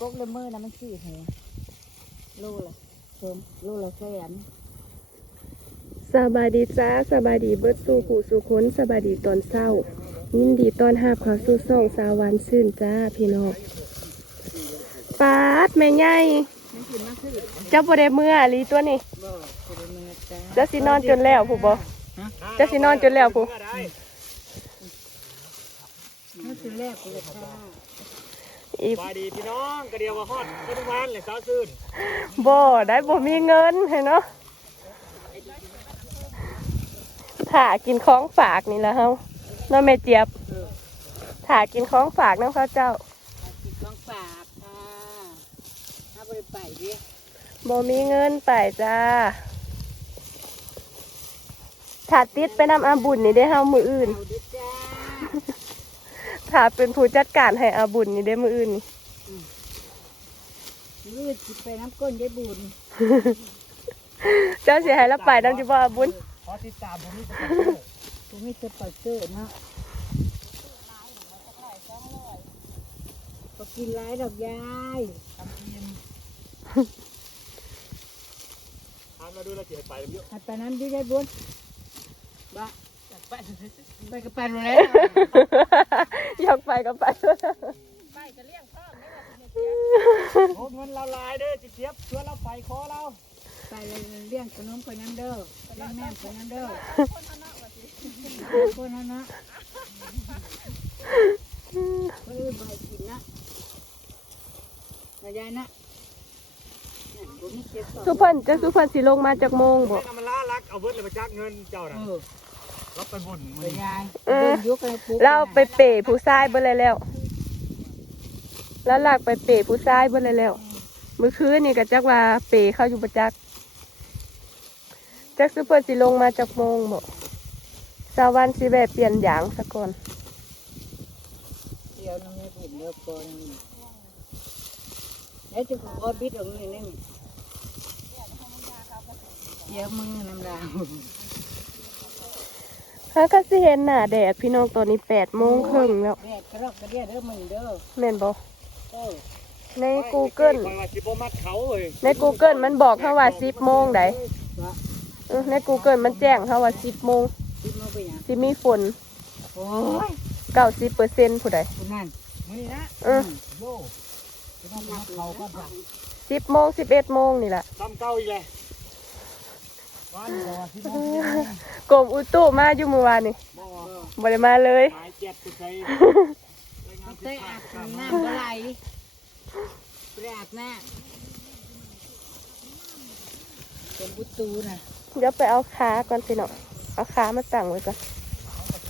กกเลมเมอร์นะมันสี่หัวโลละเพิ่มโลละแสนสบายดีจ้าสบายดีเบิดสู่ผู้สู่คนสบายดีตอนเศร้า ยินดีตอนรับเข้าสู่ช่องสาววันซื่นจ้าพี่น้องปาดแม่ใหญ่เจ้าบ่ได้เมื่ออลีตัวนี้เจ้าสินอนจนแล้วผู้บ่เจ้าสินอนจนแล้วผู้ อแรกกูเลยค่ะอีสวัสดีพี่น้องกระเดียวว่าฮอดที่ทุกวันเลยสาวซื่นบ่ได้บ่มีเงินให้เนาะถ้ากินของฝากนี่ล่ะเฮาเนาะแม่เจี๊ยบถ้ากินของฝากนำเขาเจ้ากินของฝากค่ะถ้าบริไปเรียกบ่มีเงินไปจ้าถ้าติดไปนำอาบุญนี่ได้เฮามืออื่นเอาด้วยจ้า ถ้าเป็นผู้จัดการให้อาบุญนี่ได้มืออื่นนี่ลืดจิไปน้ำก้นยายบุญ เจ้าสิให้เราไปนำจิบ่อาบุญขอติดตามผมนี่จะกูไม่จะเปิดเกิดเนาะก็กินร้ายดอกยายทำทีมทำมาดูแลเกี่ยวไปเยอะให้ไปน้ำอยืดยายบุญบ้า ไปไปก็ไปแล้ว อยากไปก็ไปโอ้เงินเราลายเด้อจิเจี๊ยบชวนเราไปขอเราไปเลยเลี้ยงขนมคนน้ำเด้อเลี้ยงแม่คนน้ำเด้อคนนั้นนะเฮ้ยใบกินนะยายนะนั่นบ่มีเจ็บต่อสุพรรณจะสุพรรณสิลงมาจากโมงบ่เป็นอมลารักเอาเบิร์ดเลยมาจักเงินเจ้าเอน่ะ อรับไปบุญไปมึงยายเออดินยุกอะไรปุ๊บเราไปเปะผู้ชายเบ่เลยแล้ว แล้วลากไปเปะผู้ชายเบ่เลยแล้วมื้อคืนนี่ก็จักว่าเปะเข้าอยู่ประจักจักสุพรรณสิลงมาจากโมงบ่สาวันสิแวะเปลี่ยนยางซะก่อนเดี๋ยวน้องแม่ผมเดี๋ยวก่อนแล้วจะขอบิดออกนี่นึงเดี๋ยวมึงน้ำลาย ฮะก็สิเห็นหน้าแดดพี่น้องตอนนี้8โมงครึ่งแล้วแดดกระรอกกระเดียเด้อมึงเด้อแม่นบ่เออใน Google คอยว่าสิบ่มักเขาเลยใน Google มันบอกเฮาว่า10โมงไดว่าเออใน Google มันแจ้งเฮาว่า10โมงคิดมาไปหยังสิมีฝนโอ้ย90%ผู้ใดคุณนั่นมื้อนี้นะเออโย่จะต้องมักเขาก็ได้10โมง11โมงนี่ล่ะทำเก้าอีกเลยวันรอที่น้อง กรมอุตุมาอยู่เมื่อวานนี่บ่บ่ได้มาเลยหายเจ็บกูใช้มันเตะอาบน้ำก็ไหลไปอาบน้ำเป็นบุตูน่ะเดี๋ยวไปเอาขาก่อนพี่น้องเอาขามาตั้งไว้ก่อน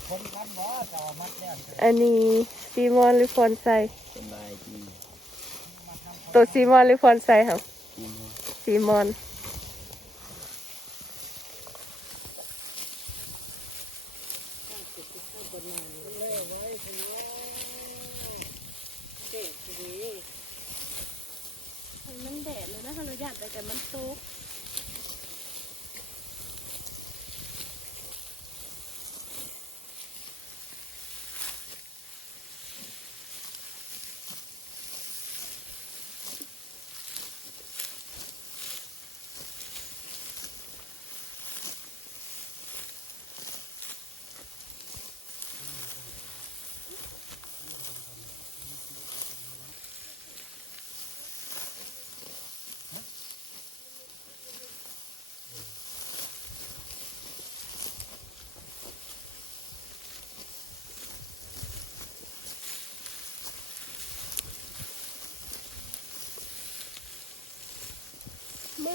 คนกันบ่จะเอามัดแล้วอันนี้ซีมอนหรือฟอนไซตัวซีมอนหรือฟอนไซครับซีมอนมันแดดเลยนะคะเราอยาก แต่มันสุก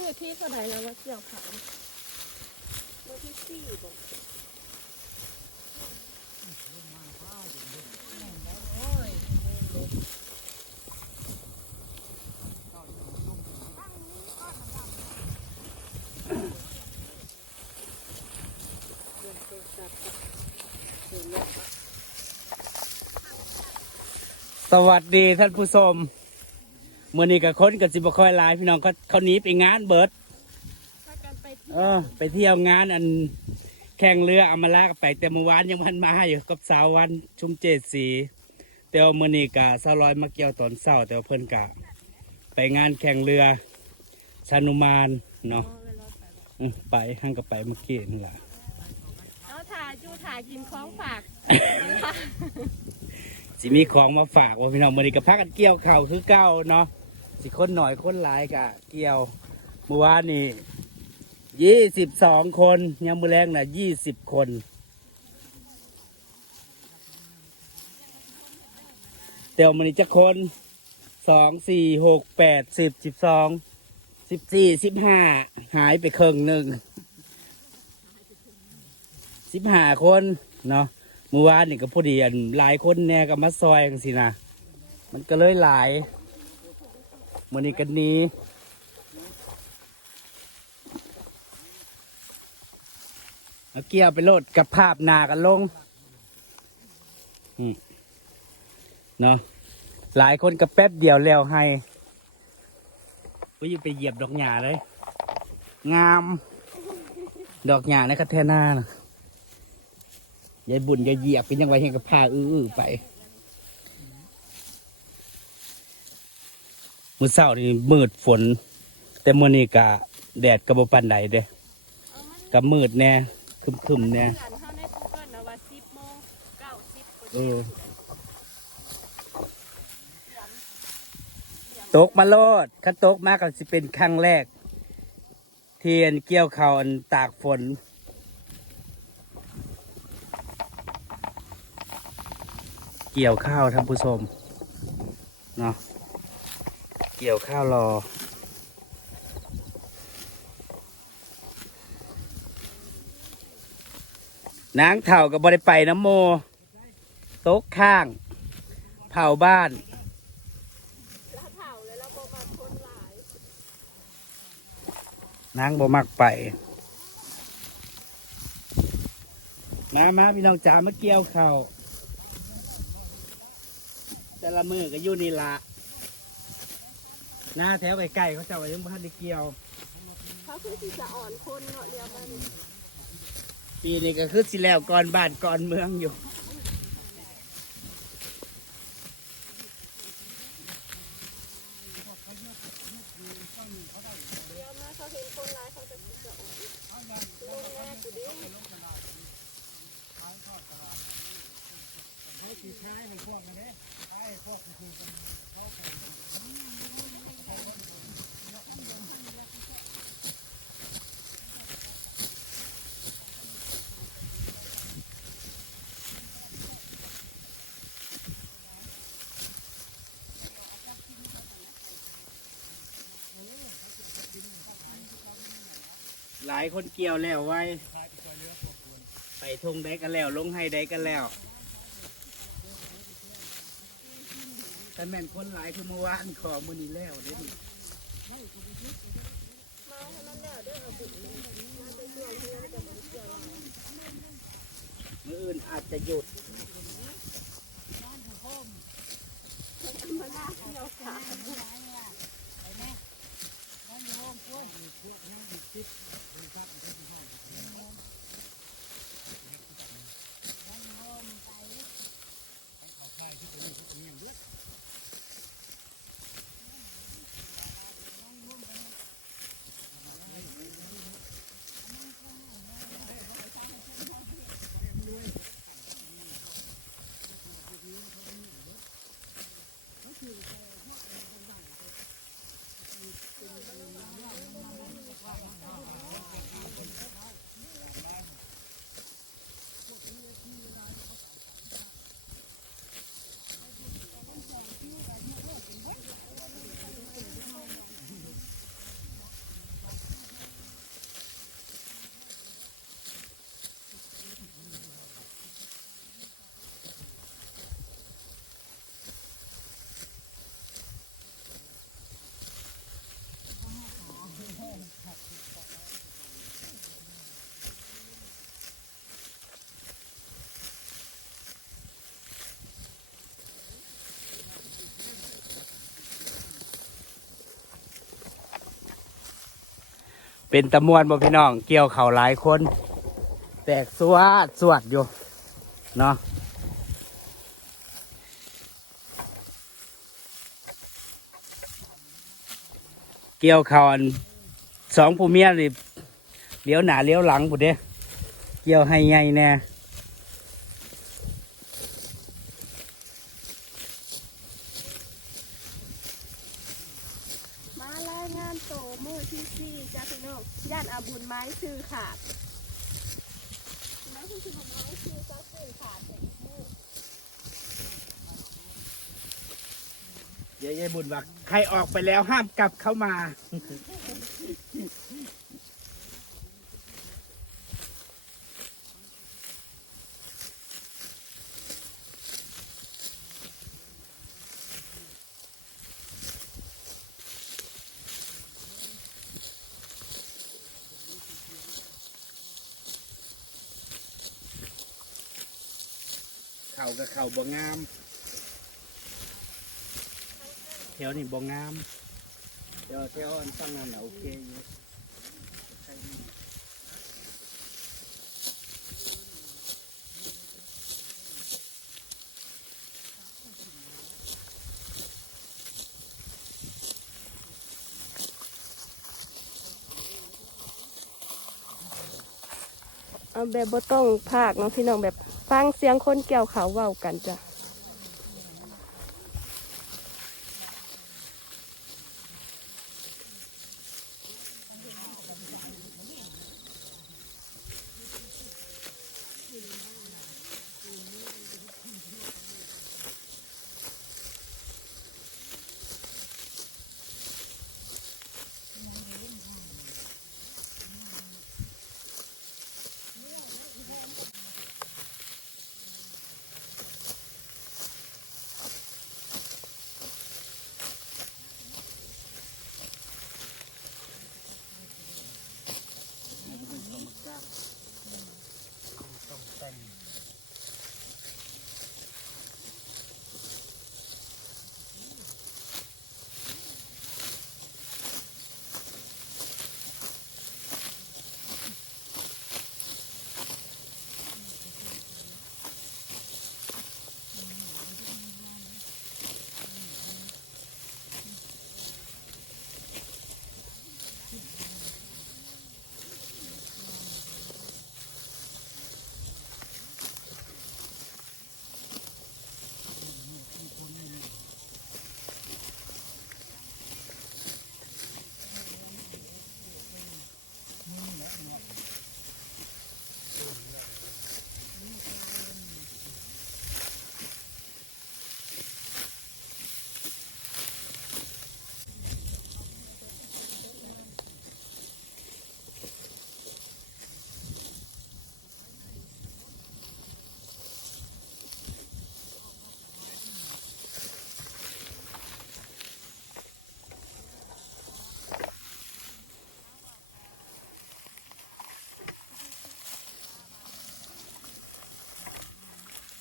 มือที่เท่าไหร่แล้วว่าเกี่ยวขาวมือที่สี่บอกสวัสดีท่านผู้ชม มื่อนี้กับคนกับสิบค่อยหลายพี่น้องเขาเขาหนีไปงานเบิร์ดถ้ากันไปที่เออ ไปเที่ยวงานอันแข่งเรืออมาลากับไปแต่เมื่อวานยังพันมาอยู่กับสาววันชุมเจดสีแต่ว่ามื่อนี้กะสาวลอยมาเกี่ยวตอนเศร้า แต่ว่าเพิ่นกะไปงานแข่งเรือชานุมานเนาะเออไปห้างก็ไปเมื่อกี้นี่แหละเอาถ่าจูถ่ากินของฝากสิมีของมาฝากว่าพี่น้องมื้อนี้ก็พักกันเกี่ยวข้าวคือเก่าเนาะ สิคนหน่อยคนหลายกะเกี่ยวเมื่อวานนี่ยี่สิบสองคนยังมือแรงน่ะยี่สิบคนเตียวมันนี้จะคนสองสี่หกแปดสิบสิบสองสิบสี่สิบห้าหายไปครึ่งหนึ่งสิบห้าคนเนาะเมื่อวานนี่ก็พอดีอันหลายคนแน่ก็มาซอยกันสินะมันก็เลยหลาย มื่อนี้กันนี้เอาเกี่ยวไปโลดกับภาพหนากันลงเนาะหลายคนก็แป๊บเดียวแล้วให้ก็ยิ่ไปเหยียบดอกหญ้าเลย งาม ดอกหญ้าในกระแทนานะยายบุญยายเหยียบเป็นยังไงเห็นกับผ้าอื้อไป มือเศร้านี่มืดฝน แต่มื่อนี้กะแดดกระบปันใดเด้กะมืดแน่ครึมๆแน่อ่านเข้าใน Google นะว่า10โมง90เออตกมาโลดคันตกมาก็สิเป็นครั้งแรก เทียนเกี่ยวเขาวอันตากฝนเกี่ยวข้าวท่านผู้ชมเนาะเกี่ยวข้าวรอ นางเถ่ากับบริไปน้ำโมโต๊ะข้าง เผาบ้านนางบ่มักไปมามาพี่น้องจ๋ามาเกี่ยวเขาวแต่ละมือก็อยู่นี่ละ หน้าแถวใกล้ๆเขาเจ้าก็ยังบ่ทันได้เกี่ยว เขาคือสิจะอ่อนคนเนาะเรียวมันปีนี้ก็คือสิแล้วก่อนบ้านก่อนเมืองอยู่ หลายคนเกี่ยวแล้วไว้ ไปทงได้กันแล้ว ลงให้ได้กันแล้วแต่แม่นคนหลายคือเมื่อวานขอมือนี้แล้วเด้ดิมืออื่นอาจจะหยุด โอ้ยมีเชือกนะมีติ๊บมีซับมีติ๊บมีซับ เป็นตะมวนบ่พี่น้อง เกี่ยวเข่าหลายคน แตกสวดสวดอยู่ เนาะเกี่ยวเขาอันสองผู้เมียนี่เลี้ยวหนาเลี้ยวหลังปุดเด้เกี่ยวให้ไงแน่ มารายงานโตมือที่สี่จ้าพี่น้องญาติอาบุญไม้ซื้อขาดไม้ที่ซื้อไม้ซื้อก็ซื้อขาดแต่อีกมือ เย้ยายบุญว่าใค รออกไปแล้วห้ามกลับเข้ามา เข่ากับเข่าบ่งาม แถ วนี้บ่งามแถวแถวอันตั้งนั่นน่ะโอเคอยู่เอาแบบบ่ต้องภาคเนาะพี่น้องแบบฟังเสียงคนเกี่ยวเขาเว้ากันจ้ะ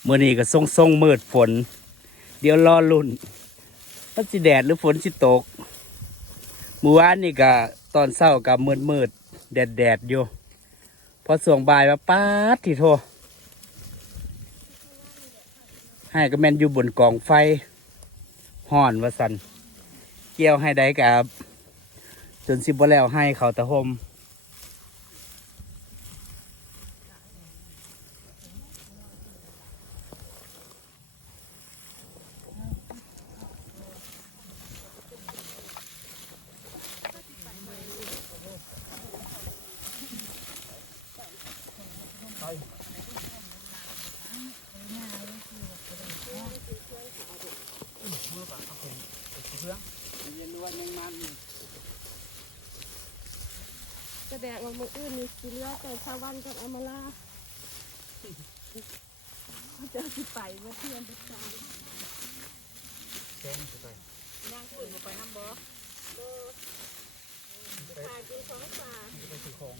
เมื่อนี้ก็ทรงทรงมืดฝน เดี๋ยวรอลุ่นว่าสิแดดหรือฝนสิตกเมื่อวานนี่ก็ตอนเช้ากับมืดมืดแดดแดดอยู่พอส่วงบ่ายมาป๊าดที่โทให้ก็แมนอยู่บนกองไฟห่อนว่าสันเกี่ยวให้ได้กับจนสิบบ่แล้วให้เขาตะหม แสดงว่ามืออื่นนี่สิเลือแต่ชาววันกับอมาลาเขาจะสิไปเมื่อเที่ยงทุกสายแจ้งไปนางคุณไปน้ำบ่ขายปีของฝากไปซื้อของ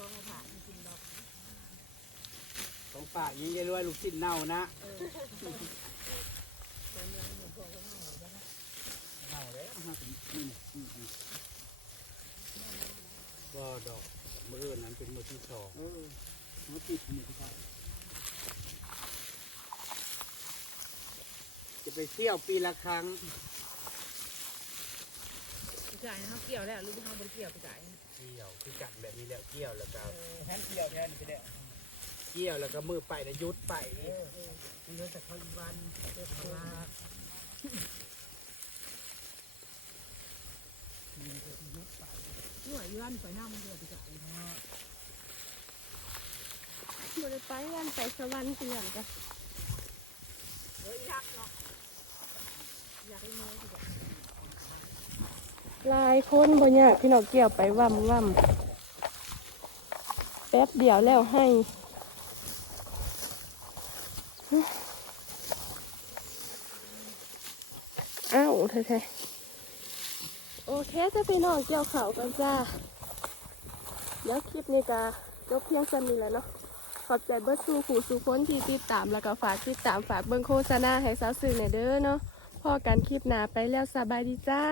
ของมาผ่านกินดอกของฝากยิงจะรวยลูกชิ้นเน่านะเน่าแล้วฮะนี่นี่นี่บ่ดอกมืออื่นนั้นเป็นมือที่สองเมือติดมือที่สองจะไปเที่ยวปีละครั้ง จ่ายเขาเกี่ยวแล้วหรือเขาบริเกี่ยวไปจ่ายเกี่ยวคือกันแบบนี้แล้วเกี่ยวแล้วก็แฮนเกี่ยวแทนไปเด้อเกี่ยวแล้วก็มือไปนะยุดไปเงินจากเขาอีวันเด้อพลาหน่วยย้อนไปน้ำมันเดือดไปจ่ายบ่ได้ไปวันไปสวรรค์เพื่อนจ้ะเฮ้ยยักเนาะอยากให้มือที่แบบห ลายคนบ่ยากพี่น้องเกี่ยวไปว่ำว่ำแป๊บเดียวแล้วให้อ้าวแท้ๆโอเคจะพี่น้องเกี่ยวเขาวกันจ้าเดี๋ยวคลิปนี้ก็จบเพียงแค่นี้แล้วเนาะขอบใจเบิร์ดสู่ขู่สู่คนที่ติดตามแล้วก็ฝากติดตามฝากเบิ่งโฆษณาให้สาวสื่อในอยเด้อเนาะพอกันคลิปหนาไปแล้วสบายดีจ้า